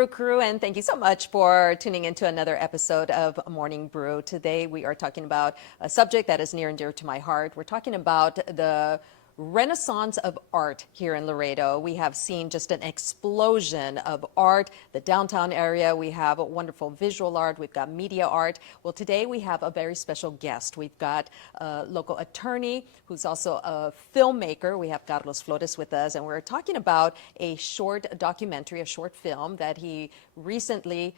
Brew crew, and thank you so much for tuning into another episode of Morning Brew. Today we are talking about a subject that is near and dear to my heart. We're talking about the renaissance of art here in Laredo. We have seen just an explosion of art. The downtown area, we have wonderful visual art. We've got media art. Well, today we have a very special guest. We've got a local attorney who's also a filmmaker. We have Carlos Flores with us, and we're talking about a short documentary, a short film that he recently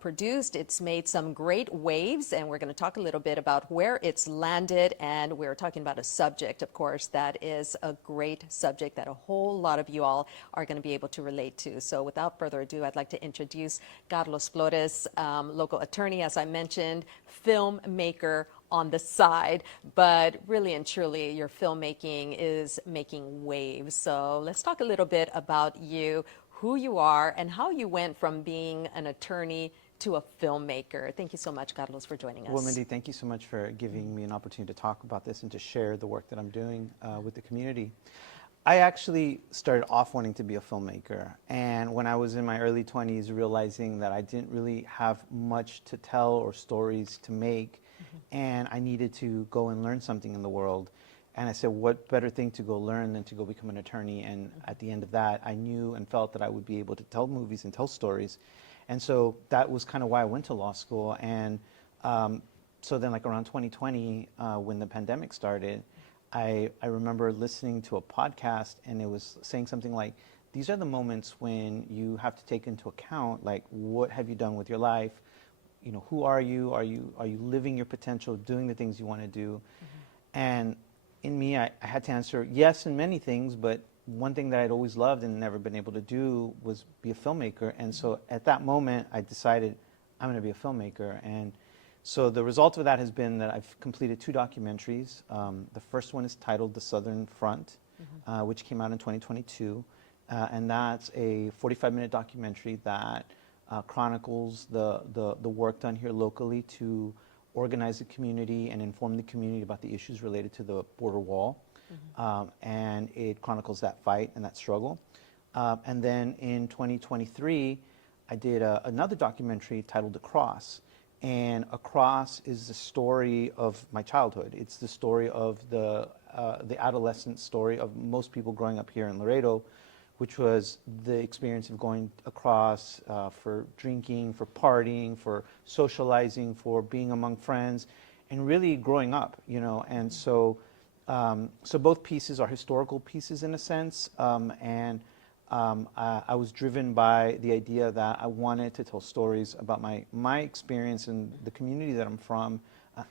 produced. It's made some great waves, and we're going to talk a little bit about where it's landed. And we're talking about a subject, of course, that is a great subject that a whole lot of you all are going to be able to relate to. So without further ado, I'd like to introduce Carlos Flores, local attorney, as I mentioned, filmmaker on the side, but really and truly your filmmaking is making waves. So let's talk a little bit about you, who you are, and how you went from being an attorney to a filmmaker. Thank you so much, Carlos, for joining us. Well, Mindy, thank you so much for giving me an opportunity to talk about this and to share the work that I'm doing with the community. I actually started off wanting to be a filmmaker, and when I was in my early 20s, realizing that I didn't really have much to tell or stories to make, and I needed to go and learn something in the world. And I said, what better thing to go learn than to go become an attorney? And at the end of that, I knew and felt that I would be able to tell movies and tell stories. And so that was kind of why I went to law school. And so then like around 2020, when the pandemic started, I remember listening to a podcast, and it was saying something like, these are the moments when you have to take into account, like, what have you done with your life? You know, who are you? Are you living your potential, doing the things you want to do? And in me, I had to answer yes in many things, but one thing that I'd always loved and never been able to do was be a filmmaker. And so at that moment, I decided I'm going to be a filmmaker. And so the result of that has been that I've completed 2 documentaries. The first one is titled The Southern Front, which came out in 2022. And that's a 45-minute documentary that chronicles the work done here locally to organize the community and inform the community about the issues related to the border wall. And it chronicles that fight and that struggle. And then in 2023, I did another documentary titled Across. And Across is the story of my childhood. It's the story of the adolescent story of most people growing up here in Laredo, which was the experience of going across for drinking, for partying, for socializing, for being among friends, and really growing up, you know. And so, so both pieces are historical pieces in a sense, and I was driven by the idea that I wanted to tell stories about my experience in the community that I'm from,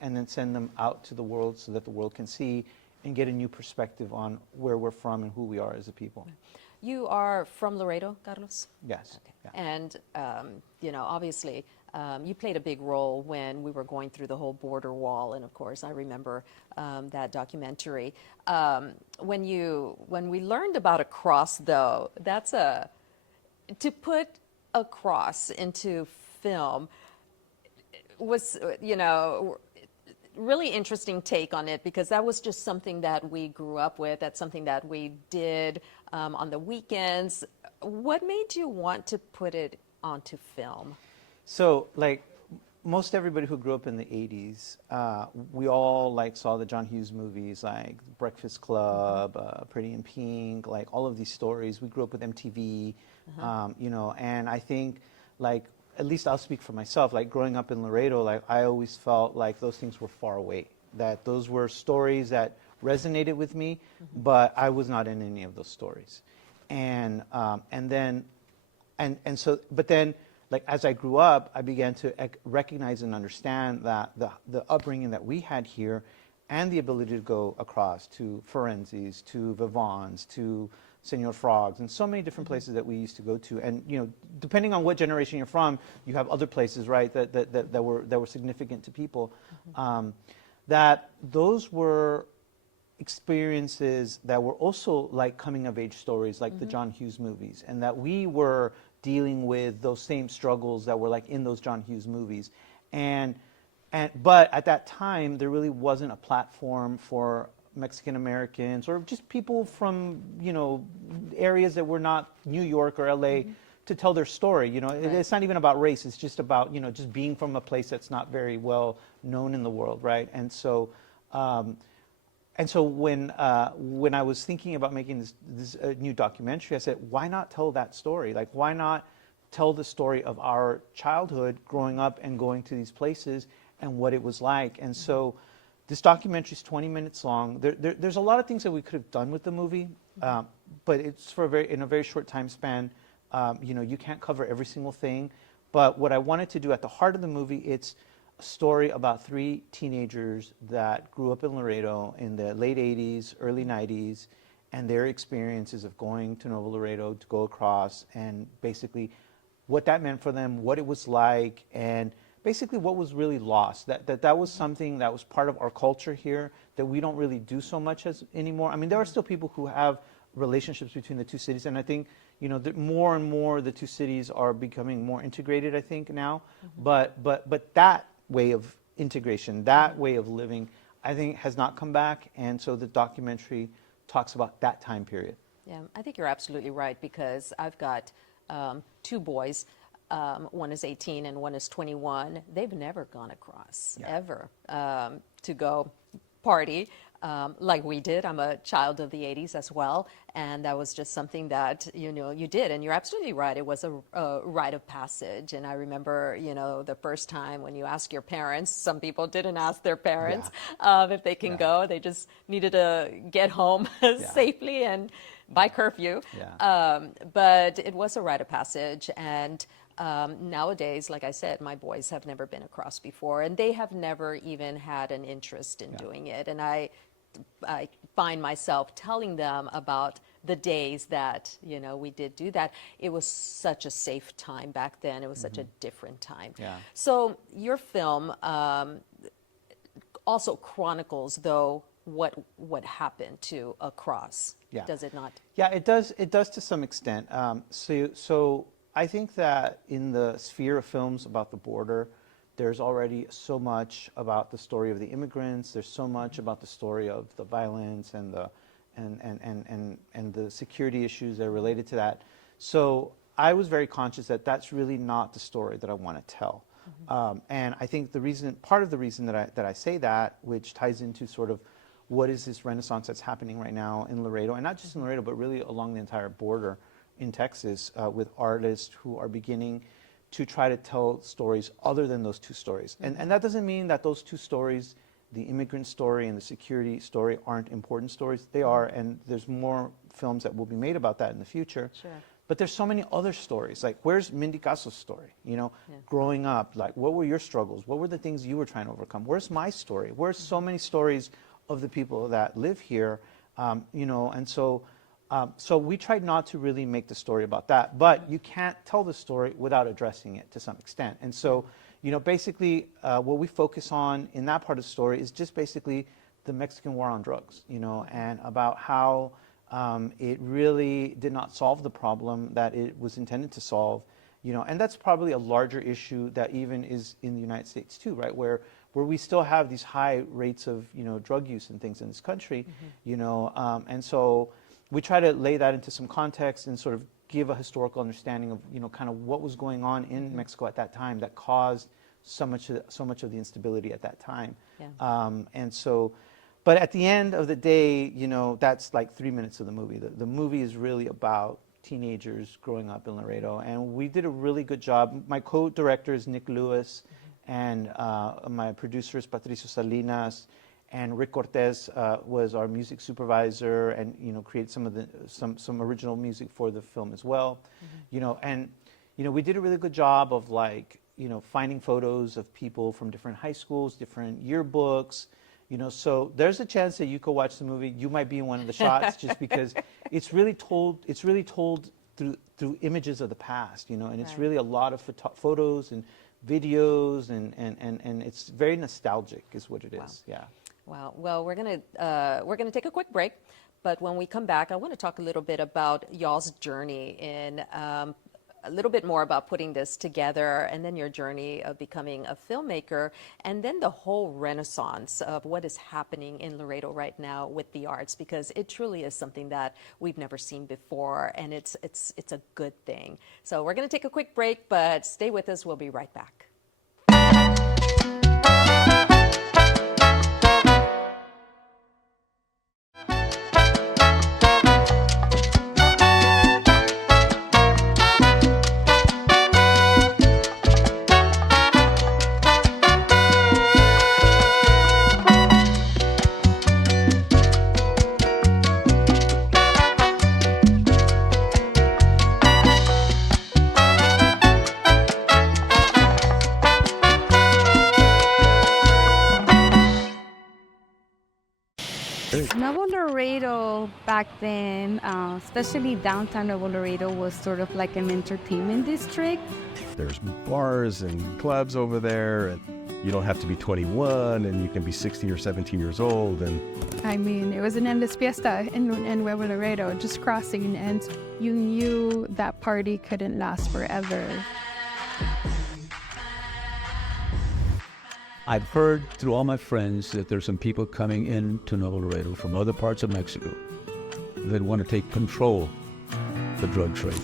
and then send them out to the world so that the world can see and get a new perspective on where we're from and who we are as a people. You are from Laredo, Carlos? Yes. Okay. Yeah. And, you know, obviously, you played a big role when we were going through the whole border wall. And, of course, I remember that documentary. When we learned about Across, though, to put Across into film was, you know, really interesting take on it, because that was just something that we grew up with. That's something that we did on the weekends. What made you want to put it onto film? So, like most everybody who grew up in the 80s, we all like saw the John Hughes movies, like Breakfast Club, Pretty in Pink, like all of these stories. We grew up with MTV, you know, and I think, like, at least I'll speak for myself, like growing up in Laredo, like I always felt like those things were far away, that those were stories that resonated with me, but I was not in any of those stories. And then like as I grew up, I began to recognize and understand that the upbringing that we had here, and the ability to go across to Forensi's, to Vivon's, to Senor Frogs, and so many different places that we used to go to. And, you know, depending on what generation you're from, you have other places, right, that were significant to people. That those were experiences that were also like coming of age stories, like the John Hughes movies, and that we were dealing with those same struggles that were like in those John Hughes movies. But at that time, there really wasn't a platform for Mexican Americans or just people from, you know, areas that were not New York or LA to tell their story. You know, it's not even about race. It's just about, you know, just being from a place that's not very well known in the world, right? And so when I was thinking about making this new documentary, I said, why not tell that story? Like, why not tell the story of our childhood growing up and going to these places and what it was like? And so this documentary is 20 minutes long. There's a lot of things that we could have done with the movie, but it's in a very short time span. You know, you can't cover every single thing. But what I wanted to do at the heart of the movie, it's a story about 3 teenagers that grew up in Laredo in the late 80s, early 90s, and their experiences of going to Nuevo Laredo to go across, and basically what that meant for them, what it was like, and basically what was really lost. That was something that was part of our culture here that we don't really do so much as anymore. I mean, there are still people who have relationships between the 2 cities, and I think, you know, more and more the 2 cities are becoming more integrated, I think, now. But that way of integration, that way of living, I think has not come back, and so the documentary talks about that time period. Yeah, I think you're absolutely right, because I've got 2 boys. One is 18 and one is 21. They've never gone across, ever, to go party like we did. I'm a child of the 80s as well, and that was just something that, you know, you did. And you're absolutely right. It was a rite of passage. And I remember, you know, the first time when you ask your parents, some people didn't ask their parents if they can go. They just needed to get home safely and by curfew. But it was a rite of passage. And nowadays, like I said, my boys have never been across before, and they have never even had an interest in doing it. And I find myself telling them about the days that, you know, we did do that. It was such a safe time back then. It was such a different time. So your film also chronicles, though, what happened to Across. Does it not? Yeah, it does. It does to some extent. So I think that in the sphere of films about the border, there's already so much about the story of the immigrants. There's so much about the story of the violence and the security issues that are related to that. So I was very conscious that that's really not the story that I want to tell. And I think part of the reason that I say that, which ties into sort of what is this renaissance that's happening right now in Laredo, and not just in Laredo, but really along the entire border in Texas, with artists who are beginning to try to tell stories other than those 2 stories. And that doesn't mean that those 2 stories, the immigrant story and the security story, aren't important stories. They are, and there's more films that will be made about that in the future. But there's so many other stories. Like, where's Mindy Casso's story? You know, growing up, like, what were your struggles? What were the things you were trying to overcome? Where's my story? Where's so many stories of the people that live here? You know, and so we tried not to really make the story about that, but you can't tell the story without addressing it to some extent. And so, you know, basically what we focus on in that part of the story is just basically the Mexican war on drugs, you know, and about how it really did not solve the problem that it was intended to solve, you know, and that's probably a larger issue that even is in the United States too, right, where we still have these high rates of, you know, drug use and things in this country, you know, and so we try to lay that into some context and sort of give a historical understanding of, you know, kind of what was going on in Mexico at that time that caused so much of the instability at that time. And so, but at the end of the day, you know, that's like 3 minutes of the movie. The movie is really about teenagers growing up in Laredo, and we did a really good job. My co-director is Nick Lewis, and my producer is Patricio Salinas, and Rick Cortez was our music supervisor, and, you know, created some original music for the film as well. You know, and, you know, we did a really good job of, like, you know, finding photos of people from different high schools, different yearbooks, you know, so there's a chance that you could watch the movie. You might be in one of the shots just because it's really told through images of the past, you know, and it's really a lot of photos and videos, and it's very nostalgic is what it is. Wow. Well, we're gonna take a quick break, but when we come back, I want to talk a little bit about y'all's journey in a little bit more about putting this together, and then your journey of becoming a filmmaker, and then the whole renaissance of what is happening in Laredo right now with the arts, because it truly is something that we've never seen before, and it's a good thing. So we're going to take a quick break, but stay with us. We'll be right back. Nuevo Laredo back then, especially downtown Nuevo Laredo, was sort of like an entertainment district. There's bars and clubs over there, and you don't have to be 21, and you can be 16 or 17 years old. And I mean, it was an endless fiesta in Nuevo Laredo, just crossing, and you knew that party couldn't last forever. I've heard through all my friends that there's some people coming in to Nuevo Laredo from other parts of Mexico that want to take control of the drug trade.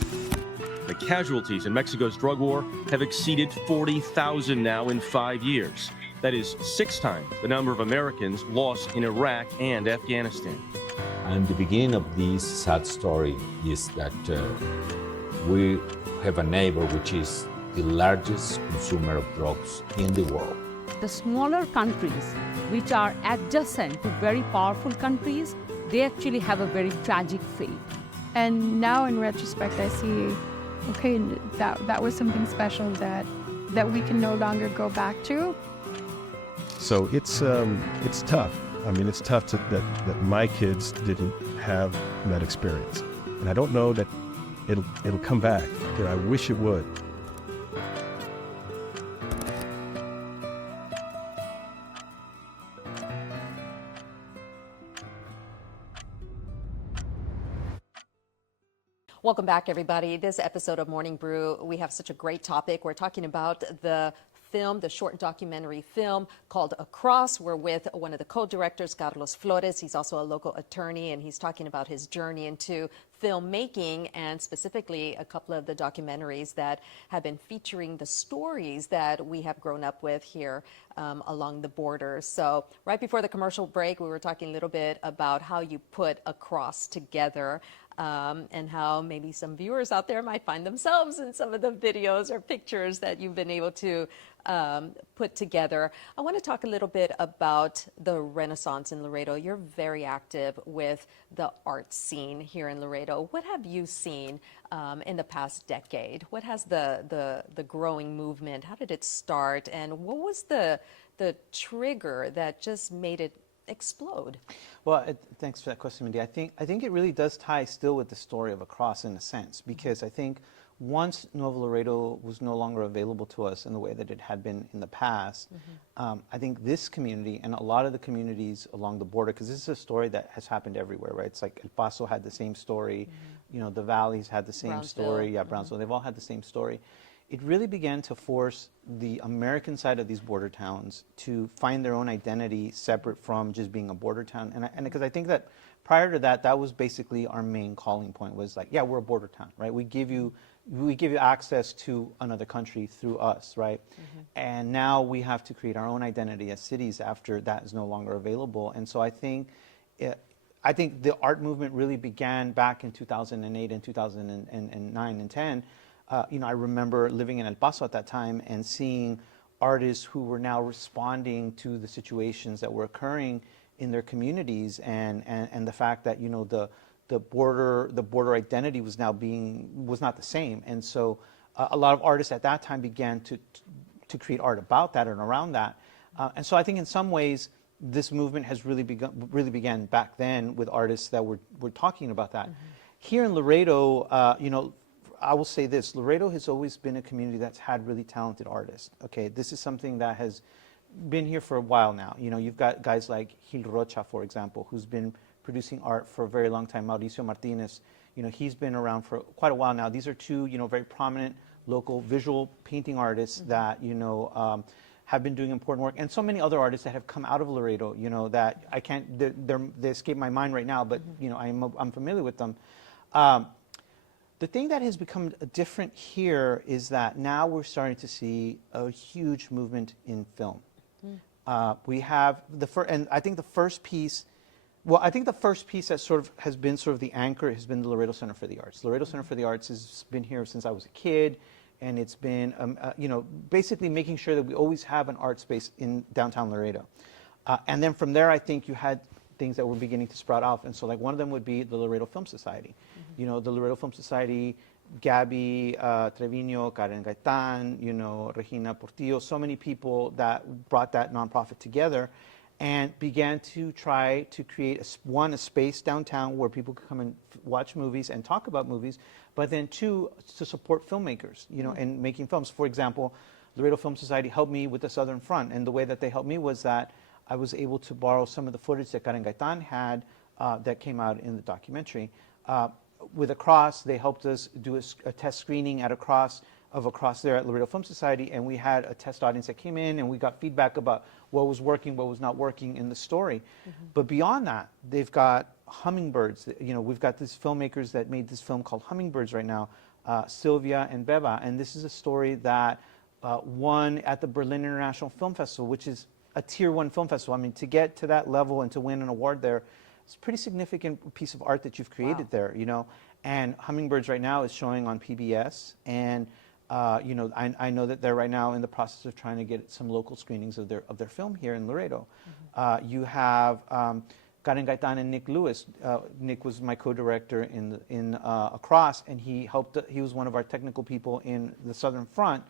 The casualties in Mexico's drug war have exceeded 40,000 now in 5 years. That is 6 times the number of Americans lost in Iraq and Afghanistan. And the beginning of this sad story is that we have a neighbor which is the largest consumer of drugs in the world. The smaller countries, which are adjacent to very powerful countries, they actually have a very tragic fate. And now in retrospect, I see, okay, that was something special that we can no longer go back to. so it's tough. I mean, it's tough that my kids didn't have that experience. And I don't know that it'll come back. You know, I wish it would. Welcome back, everybody. This episode of Morning Brew, we have such a great topic. We're talking about the film, the short documentary film called Across. We're with one of the co-directors, Carlos Flores. He's also a local attorney, and he's talking about his journey into filmmaking, and specifically a couple of the documentaries that have been featuring the stories that we have grown up with here along the border. So right before the commercial break, we were talking a little bit about how you put Across together. And how maybe some viewers out there might find themselves in some of the videos or pictures that you've been able to put together. I want to talk a little bit about the Renaissance in Laredo. You're very active with the art scene here in Laredo. What have you seen in the past decade? What has the growing movement, how did it start? And what was the trigger that just made it explode? Well, thanks for that question, Mindy. I think it really does tie still with the story of Across in a sense, because I think once Nuevo Laredo was no longer available to us in the way that it had been in the past, I think this community and a lot of the communities along the border, because this is a story that has happened everywhere, right? It's like El Paso had the same story, you know, the valleys had the same story, Brownsville, they've all had the same story. It really began to force the American side of these border towns to find their own identity separate from just being a border town. And because I think that prior to that, that was basically our main calling point, was like, yeah, we're a border town, right? We give you access to another country through us, right? And now we have to create our own identity as cities after that is no longer available. And so I think the art movement really began back in 2008 and 2009 and 10. You know, I remember living in El Paso at that time and seeing artists who were now responding to the situations that were occurring in their communities, and the fact that, you know, the border identity was not the same. And so a lot of artists at that time began to create art about that and around that. And so I think in some ways this movement has really began back then with artists that were talking about that. Here in Laredo, you know, I will say this, Laredo has always been a community that's had really talented artists, okay? This is something that has been here for a while now. You know, you've got guys like Gil Rocha, for example, who's been producing art for a very long time, Mauricio Martinez, he's been around for quite a while now. These are two, very prominent local visual painting artists that, have been doing important work, and so many other artists that have come out of Laredo, that I can't, they escape my mind right now, but, I'm familiar with them. The thing that has become different here is that now we're starting to see a huge movement in film. We have and I think the first piece, that sort of has been sort of the anchor has been the Laredo Center for the Arts. Laredo Center for the Arts has been here since I was a kid, and it's been, basically making sure that we always have an art space in downtown Laredo. And then from there, I think you had things that were beginning to sprout off. And so like one of them would be the Laredo Film Society. The Laredo Film Society, Gabby Trevino, Karen Gaitan, Regina Portillo, so many people that brought that nonprofit together and began to try to create, a space downtown where people could come and watch movies and talk about movies, but then two, to support filmmakers, and making films. For example, Laredo Film Society helped me with the Southern Front, and the way that they helped me was that I was able to borrow some of the footage that Karen Gaitan had that came out in the documentary. With Across, they helped us do a test screening at Across there at Laredo Film Society, and we had a test audience that came in, and we got feedback about what was working, what was not working in the story. But beyond that, they've got Hummingbirds. We've got these filmmakers that made this film called Hummingbirds right now, Sylvia and Beba, and this is a story that won at the Berlin International Film Festival, which is a Tier 1 film festival. I mean, to get to that level and to win an award there, it's a pretty significant piece of art that you've created there, And Hummingbirds right now is showing on PBS, and I know that they're right now in the process of trying to get some local screenings of their film here in Laredo. You have Karen Gaitan and Nick Lewis. Nick was my co-director in Across, and he was one of our technical people in the Southern Front.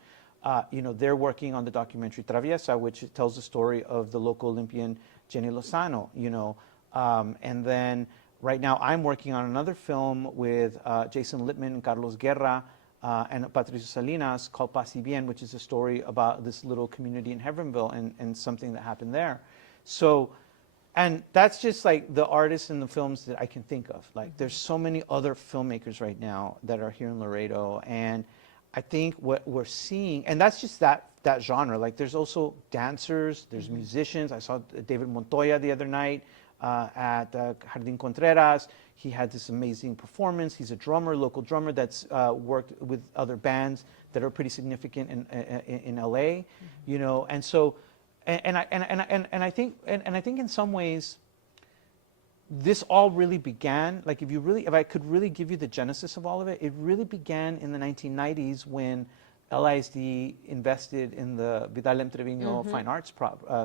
They're working on the documentary Traviesa, which tells the story of the local Olympian Jenny Lozano, and then right now I'm working on another film with Jason Lippman, Carlos Guerra, and Patricio Salinas called Paz y Bien, which is a story about this little community in Heavenville and something that happened there. So, and that's just like the artists and the films that I can think of. Like there's so many other filmmakers right now that are here in Laredo, and I think what we're seeing, and that's just that genre. Like there's also dancers, there's musicians. I saw David Montoya the other night at Jardín Contreras. He had this amazing performance. He's a drummer, local drummer that's worked with other bands that are pretty significant in LA, And so, and I think in some ways, this all really began, like if I could really give you the genesis of all of it, it really began in the 1990s when LISD invested in the Vidal M. Trevino Fine Arts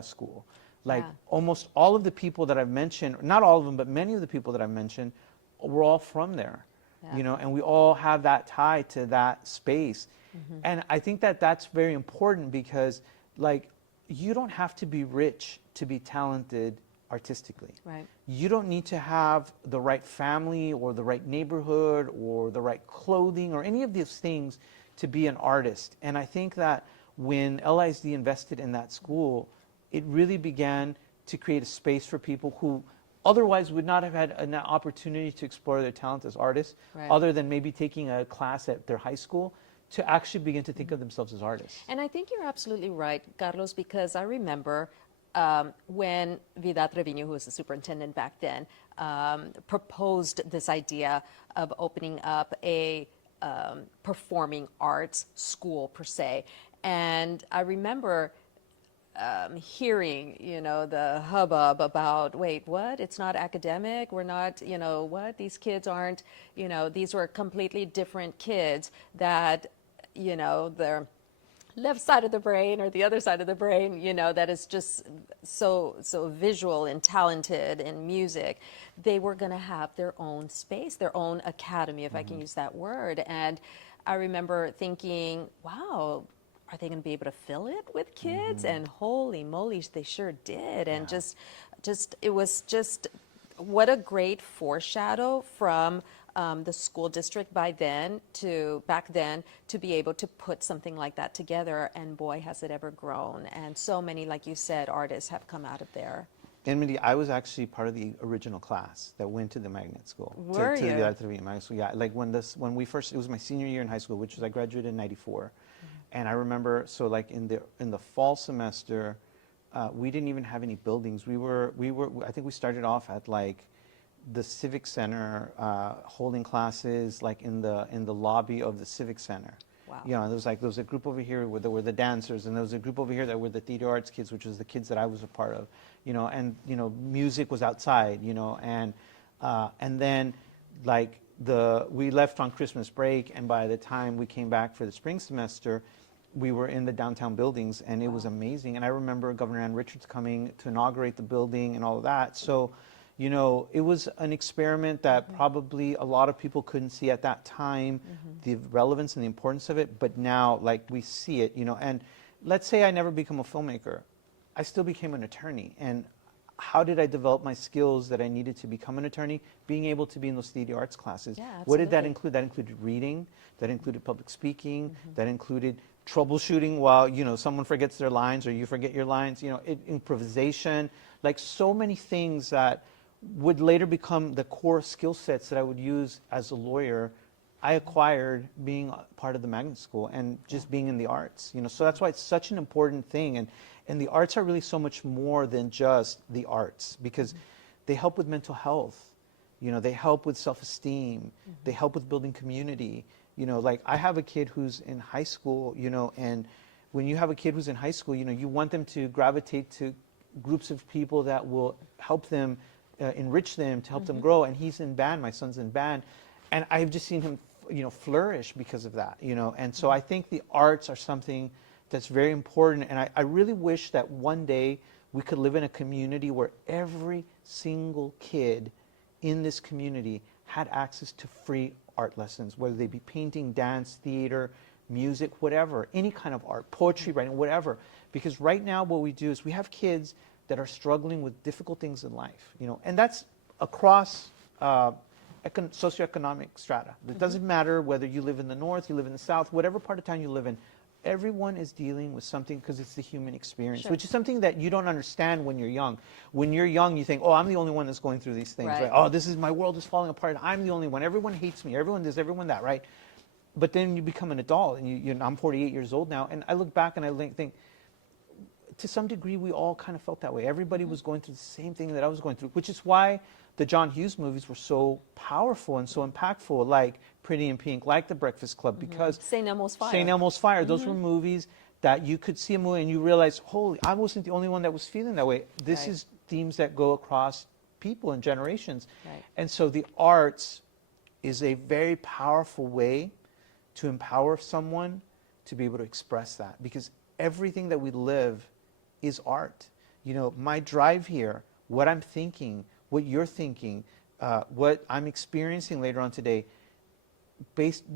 School. Like almost all of the people that I've mentioned, not all of them, but many of the people that I've mentioned were all from there, and we all have that tie to that space. And I think that that's very important because like you don't have to be rich to be talented artistically. Right. You don't need to have the right family or the right neighborhood or the right clothing or any of these things to be an artist. And I think that when LISD invested in that school, it really began to create a space for people who otherwise would not have had an opportunity to explore their talent as artists, other than maybe taking a class at their high school, to actually begin to think of themselves as artists. And I think you're absolutely right, Carlos, because I remember when Vidal Trevino, who was the superintendent back then, proposed this idea of opening up a performing arts school per se. And I remember hearing, the hubbub about, wait, what? It's not academic? We're not, what? These kids aren't, these were completely different kids that, their left side of the brain or the other side of the brain, that is just so visual and talented in music. They were going to have their own space, their own academy, if I can use that word. And I remember thinking, wow, are they going to be able to fill it with kids? And holy moly, they sure did. And just it was just what a great foreshadow from the school district back then to be able to put something like that together. And boy, has it ever grown. And so many, like you said, artists have come out of there. And Mindy, I was actually part of the original class that went to the magnet school. Were to you? the Arte Trevino magnet school. Yeah, like when we first, it was my senior year in high school, which was I graduated in '94, and I remember like in the fall semester, we didn't even have any buildings. I think we started off at like the Civic Center, holding classes like in the lobby of the Civic Center. Wow. You know, there was a group over here where there were the dancers, and there was a group over here that were the theater arts kids, which was the kids that I was a part of. You know, and you know, music was outside. You know, and then like we left on Christmas break, and by the time we came back for the spring semester, we were in the downtown buildings, and it was amazing. And I remember Governor Ann Richards coming to inaugurate the building and all of that. So, you know, it was an experiment that probably a lot of people couldn't see at that time, the relevance and the importance of it, but now, like, we see it, you know. And let's say I never become a filmmaker. I still became an attorney. And how did I develop my skills that I needed to become an attorney? Being able to be in those theater arts classes. Yeah, what did that absolutely. include? That included reading, that included public speaking, that included troubleshooting while, you know, someone forgets their lines or you forget your lines, you know, improvisation, like so many things that would later become the core skill sets that I would use as a lawyer. I acquired being part of the magnet school and just being in the arts, you know. So that's why it's such an important thing. And the arts are really so much more than just the arts, because they help with mental health, you know, they help with self-esteem, they help with building community. You know, like I have a kid who's in high school, you know, and when you have a kid who's in high school, you know, you want them to gravitate to groups of people that will help them, enrich them, to help them grow. And he's in band, my son's in band, and I've just seen him, you know, flourish because of that, you know. And so I think the arts are something that's very important, and I really wish that one day we could live in a community where every single kid in this community had access to free art lessons, whether they be painting, dance, theater, music, whatever, any kind of art, poetry, writing, whatever. Because right now what we do is we have kids that are struggling with difficult things in life, you know, and that's across socioeconomic strata. It doesn't matter whether you live in the north, you live in the south, whatever part of town you live in, everyone is dealing with something because it's the human experience, which is something that you don't understand when you're young. When you're young, you think, oh, I'm the only one that's going through these things, right? Oh, this is, my world is falling apart. I'm the only one. Everyone hates me. Everyone this, everyone that, right? But then you become an adult, and I'm 48 years old now, and I look back and I think, to some degree, we all kind of felt that way. Everybody was going through the same thing that I was going through, which is why the John Hughes movies were so powerful and so impactful, like Pretty in Pink, like The Breakfast Club, because St. Elmo's Fire. St. Elmo's Fire, those were movies that you could see a movie and you realize, holy, I wasn't the only one that was feeling that way. This is themes that go across people and generations. Right. And so the arts is a very powerful way to empower someone to be able to express that, because everything that we live is art. You know, my drive here, what I'm thinking, what you're thinking, what I'm experiencing later on today,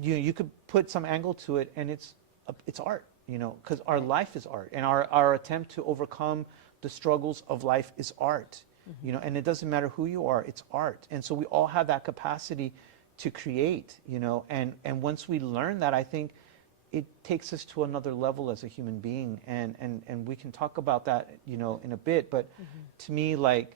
you could put some angle to it, and it's art, you know, because our life is art, and our attempt to overcome the struggles of life is art, you know, and it doesn't matter who you are, it's art. And so we all have that capacity to create, you know, and once we learn that, I think it takes us to another level as a human being, and we can talk about that, you know, in a bit. But to me, like,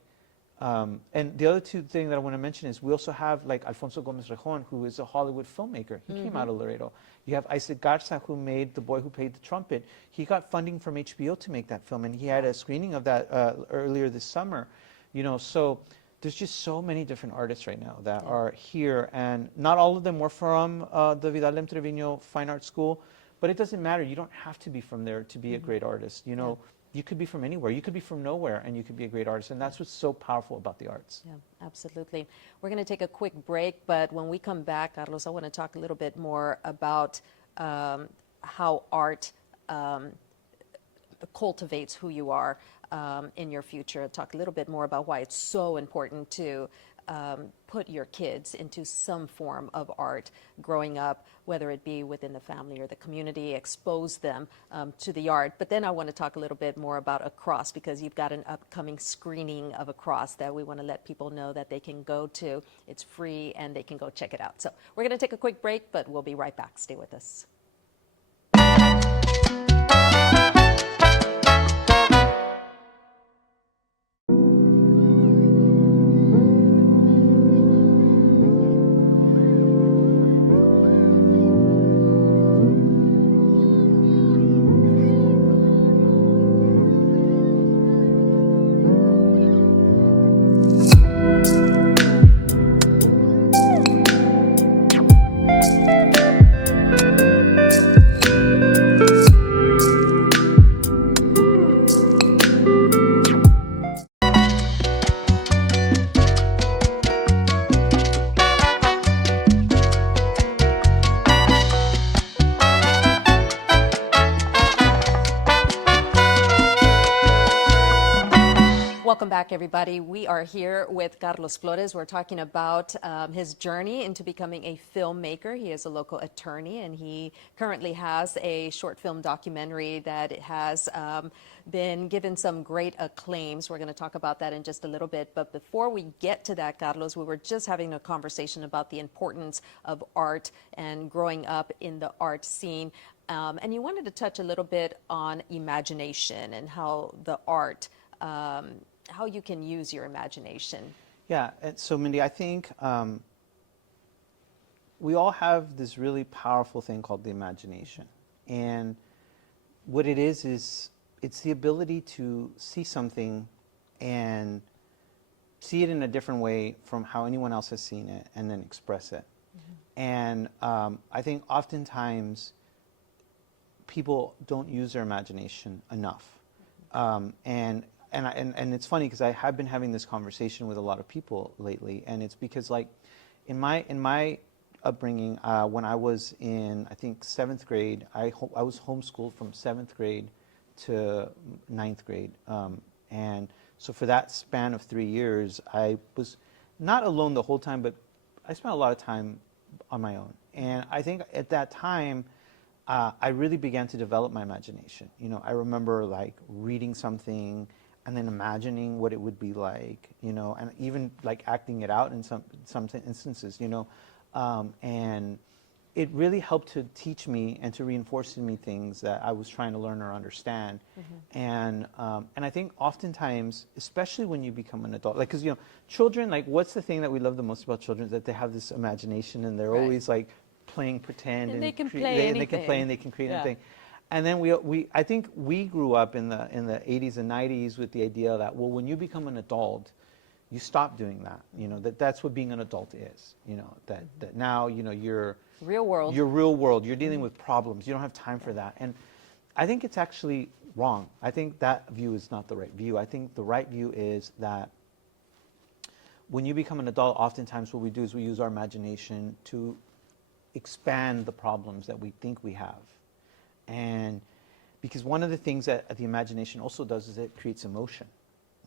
and the other two things that I want to mention is we also have like Alfonso Gomez Rejon, who is a Hollywood filmmaker. He came out of Laredo. You have Isaac Garza, who made The Boy Who Played the Trumpet. He got funding from HBO to make that film, and he had a screening of that earlier this summer. You know, so there's just so many different artists right now that are here, and not all of them were from the Vidal M. Trevino Fine Art School, but it doesn't matter. You don't have to be from there to be a great artist. You know, you could be from anywhere. You could be from nowhere, and you could be a great artist, and that's what's so powerful about the arts. Yeah, absolutely. We're going to take a quick break, but when we come back, Carlos, I want to talk a little bit more about how art cultivates who you are in your future. Talk a little bit more about why it's so important to put your kids into some form of art growing up, whether it be within the family or the community, expose them to the art. But then I want to talk a little bit more about Across, because you've got an upcoming screening of Across that we want to let people know that they can go to. It's free and they can go check it out. So we're going to take a quick break, but we'll be right back. Stay with us. Welcome back, everybody. We are here with Carlos Flores. We're talking about his journey into becoming a filmmaker. He is a local attorney, and he currently has a short film documentary that has been given some great acclaims. We're going to talk about that in just a little bit. But before we get to that, Carlos, we were just having a conversation about the importance of art and growing up in the art scene. And you wanted to touch a little bit on imagination and how the art, how you can use your imagination. Yeah, and so Mindy, I think we all have this really powerful thing called the imagination. And what it is it's the ability to see something and see it in a different way from how anyone else has seen it and then express it. Mm-hmm. And I think oftentimes people don't use their imagination enough. And it's funny because I have been having this conversation with a lot of people lately, and it's because, like, in my upbringing, when I was in, I think, 7th grade, I was homeschooled from 7th grade to 9th grade, and so for that span of 3 years, I was not alone the whole time, but I spent a lot of time on my own. And I think at that time, I really began to develop my imagination. You know, I remember, like, reading something and then imagining what it would be like, you know, and even, like, acting it out in some instances, you know, and it really helped to teach me and to reinforce in me things that I was trying to learn or understand. Mm-hmm. And I think oftentimes, especially when you become an adult, like, because, you know, children, like, what's the thing that we love the most about children is that they have this imagination and they're always, like, playing pretend, and they can play and they can play and they can create anything. And then I think we grew up in the 80s and 90s with the idea that, well, when you become an adult, you stop doing that. You know, that's what being an adult is. You know, that now, you know, you're real world. You're dealing with problems. You don't have time for that. And I think it's actually wrong. I think that view is not the right view. I think the right view is that when you become an adult, oftentimes what we do is we use our imagination to expand the problems that we think we have. And because one of the things that the imagination also does is it creates emotion.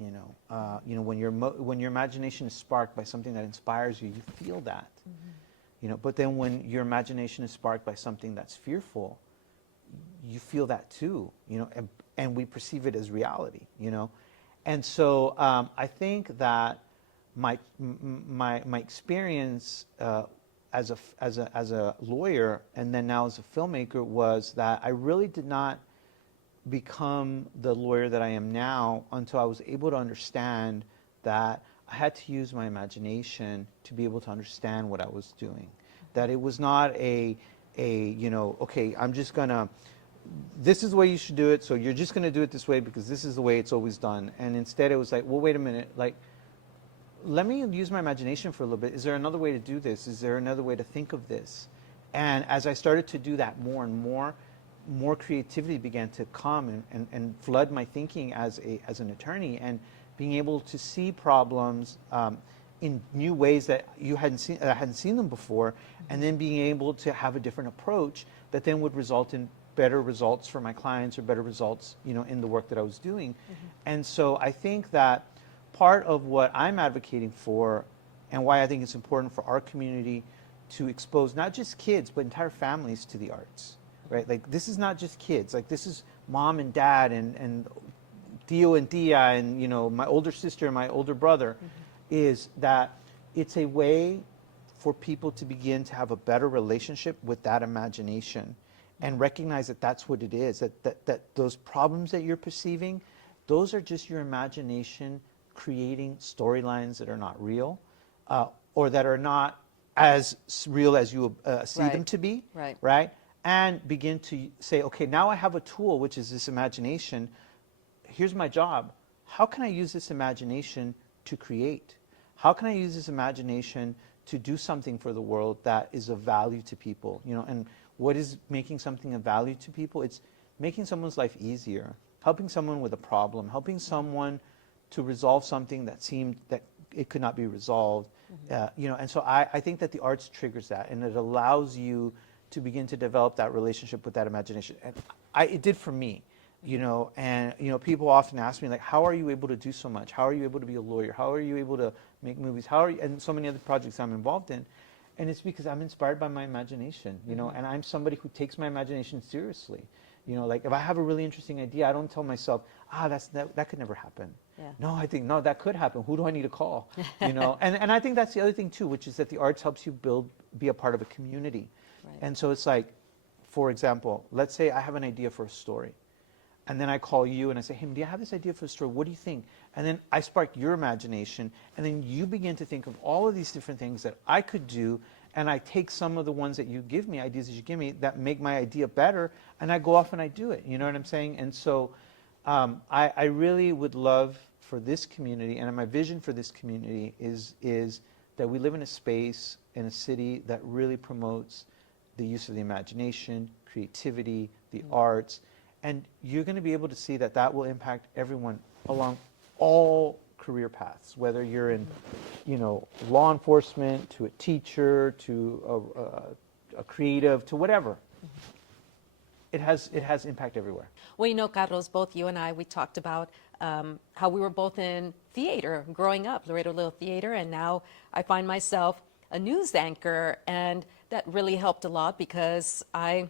You know, when your imagination is sparked by something that inspires you, you feel that. Mm-hmm. You know, but then when your imagination is sparked by something that's fearful, you feel that too. You know, and we perceive it as reality. You know, and so I think that my experience as a lawyer and then now as a filmmaker was that I really did not become the lawyer that I am now until I was able to understand that I had to use my imagination to be able to understand what I was doing. That it was not a you know, okay, I'm just gonna, this is the way you should do it, so you're just gonna do it this way because this is the way it's always done. And instead it was like, well, wait a minute, like, let me use my imagination for a little bit. Is there another way to do this? Is there another way to think of this? And as I started to do that more and more creativity began to come and flood my thinking as an attorney, and being able to see problems in new ways that I hadn't seen them before, and then being able to have a different approach that then would result in better results for my clients or better results, you know, in the work that I was doing. Mm-hmm. And so I think that part of what I'm advocating for and why I think it's important for our community to expose not just kids but entire families to the arts, right? Like, this is not just kids, like, this is mom and dad and Theo and Tia and, you know, my older sister and my older brother. Mm-hmm. Is that it's a way for people to begin to have a better relationship with that imagination and recognize that that's what it is, that those problems that you're perceiving, those are just your imagination creating storylines that are not real, or that are not as real as you see right. them to be, right? Right? And begin to say, okay, now I have a tool, which is this imagination. Here's my job. How can I use this imagination to create? How can I use this imagination to do something for the world that is of value to people? You know, and what is making something of value to people? It's making someone's life easier, helping someone with a problem, helping someone to resolve something that seemed that it could not be resolved. Mm-hmm. You know, and so I think that the arts triggers that, and it allows you to begin to develop that relationship with that imagination. And it did for me. And people often ask me, like, how are you able to do so much? How are you able to be a lawyer? How are you able to make movies? And so many other projects I'm involved in. And it's because I'm inspired by my imagination, and I'm somebody who takes my imagination seriously. Like if I have a really interesting idea, I don't tell myself, that could never happen. Yeah. No, I think, no, that could happen. Who do I need to call? And I think that's the other thing too, which is that the arts helps you be a part of a community. Right. And so it's like, for example, let's say I have an idea for a story. And then I call you and I say, hey, do you have this idea for a story? What do you think? And then I spark your imagination. And then you begin to think of all of these different things that I could do. And I take some of the ones that you give me, ideas that you give me, that make my idea better. And I go off and I do it. You know what I'm saying? And so I really would love for this community, and my vision for this community is that we live in a space, in a city that really promotes the use of the imagination, creativity, the arts. And you're going to be able to see that will impact everyone along all career paths, whether you're in, law enforcement, to a teacher, to a creative, to whatever. It has impact everywhere. Well, Carlos, both you and I, we talked about how we were both in theater growing up, Laredo Little Theater, and now I find myself a news anchor, and that really helped a lot because I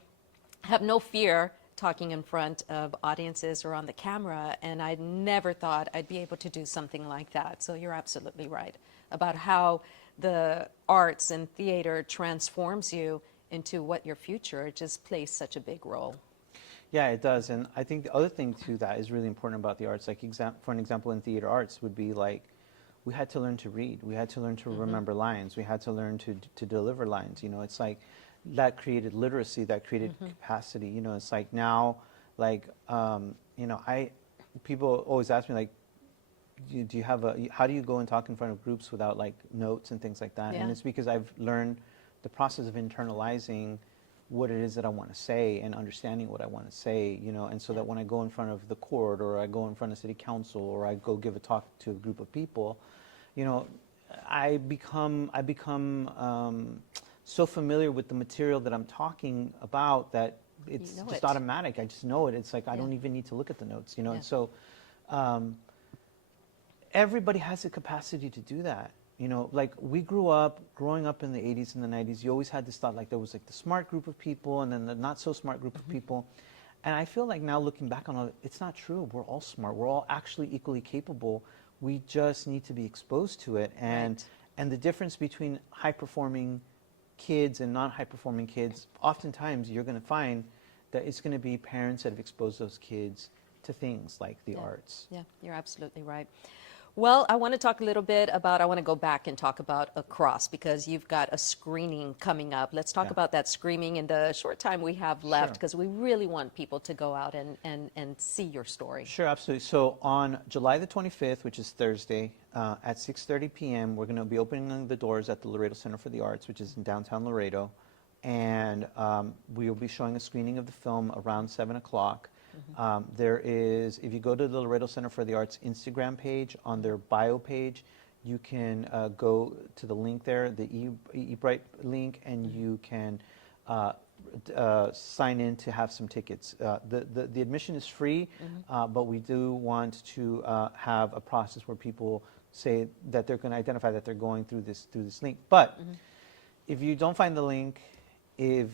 have no fear talking in front of audiences or on the camera, and I never thought I'd be able to do something like that. So you're absolutely right about how the arts and theater transforms you into what your future just plays such a big role. Yeah, it does. And I think the other thing too that is really important about the arts, like for an example in theater arts, would be like we had to learn to read, we had to learn to remember lines, we had to learn to deliver lines. It's like that created literacy, that created capacity. It's like now, like people always ask me, like, do you have how do you go and talk in front of groups without like notes and things like that? Yeah. And it's because I've learned the process of internalizing what it is that I want to say and understanding what I want to say, and so that when I go in front of the court or I go in front of city council or I go give a talk to a group of people, I become so familiar with the material that I'm talking about that it's just automatic. I just know it. It's like I don't even need to look at the notes, And so everybody has the capacity to do that. Like we growing up in the 80s and the 90s, you always had this thought like there was like the smart group of people and then the not so smart group of people. And I feel like now looking back on it, it's not true. We're all smart. We're all actually equally capable. We just need to be exposed to it. And the difference between high-performing kids and non-high-performing kids, oftentimes you're going to find that it's going to be parents that have exposed those kids to things like the arts. Yeah, you're absolutely right. Well, I want to talk a little bit about, I want to go back and talk about Across because you've got a screening coming up. Let's talk about that screening in the short time we have left because we really want people to go out and see your story. Sure, absolutely. So on July the 25th, which is Thursday, at 6:30 p.m., we're going to be opening the doors at the Laredo Center for the Arts, which is in downtown Laredo. And we will be showing a screening of the film around 7 o'clock. There is, if you go to the Laredo Center for the Arts Instagram page, on their bio page, you can go to the link there, the eBright link, and you can sign in to have some tickets. The admission is free, but we do want to have a process where people say that they're going to identify that they're going through this link. But if you don't find the link, if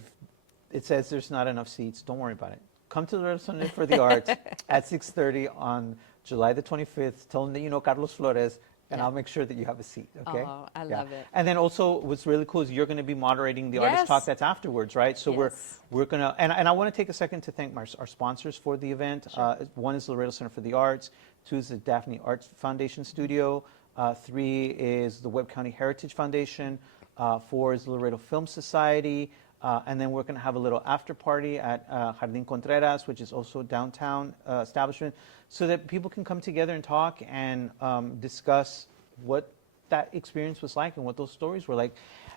it says there's not enough seats, don't worry about it. Come to the Laredo Center for the Arts at 6:30 on July the 25th. Tell them that you know Carlos Flores, and I'll make sure that you have a seat, okay? Oh, I love it. And then also what's really cool is you're going to be moderating the artist talk that's afterwards, right? So we're going to, and I want to take a second to thank our sponsors for the event. One is the Laredo Center for the Arts. 2 is the Daphne Arts Foundation Studio. 3 is the Webb County Heritage Foundation. 4 is the Laredo Film Society. And then we're going to have a little after party at Jardín Contreras, which is also downtown establishment, so that people can come together and talk and discuss what that experience was like and what those stories were like.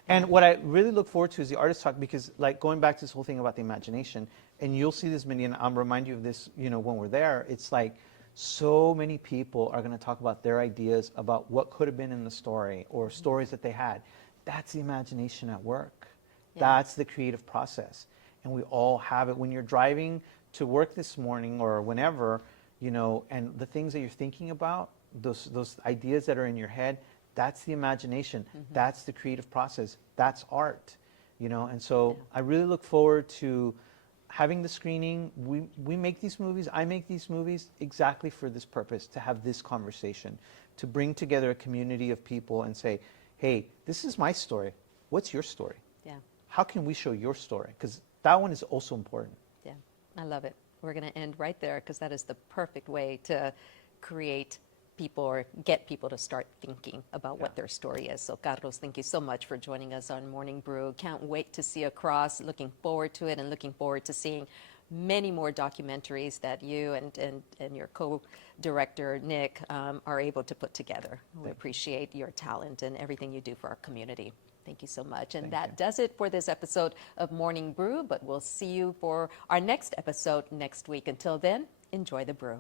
And what I really look forward to is the artist talk, because like going back to this whole thing about the imagination, and you'll see this, Mindy, and I'll remind you of this, when we're there, it's like so many people are going to talk about their ideas about what could have been in the story or stories that they had. That's the imagination at work. That's the creative process. And we all have it. When you're driving to work this morning or whenever, you know, and the things that you're thinking about, those ideas that are in your head, that's the imagination. That's the creative process. That's art, you know. And so I really look forward to having the screening. We make these movies, I make these movies exactly for this purpose, to have this conversation, to bring together a community of people and say, hey, this is my story. What's your story? Yeah. How can we show your story? Because that one is also important. Yeah, I love it. We're going to end right there because that is the perfect way to create people or get people to start thinking about what their story is. So Carlos, thank you so much for joining us on Morning Brew. Can't wait to see Across. Looking forward to it and looking forward to seeing many more documentaries that you and your co-director, Nick, are able to put together. We appreciate your talent and everything you do for our community. Thank you so much. And that does it for this episode of Morning Brew, but we'll see you for our next episode next week. Until then, enjoy the brew.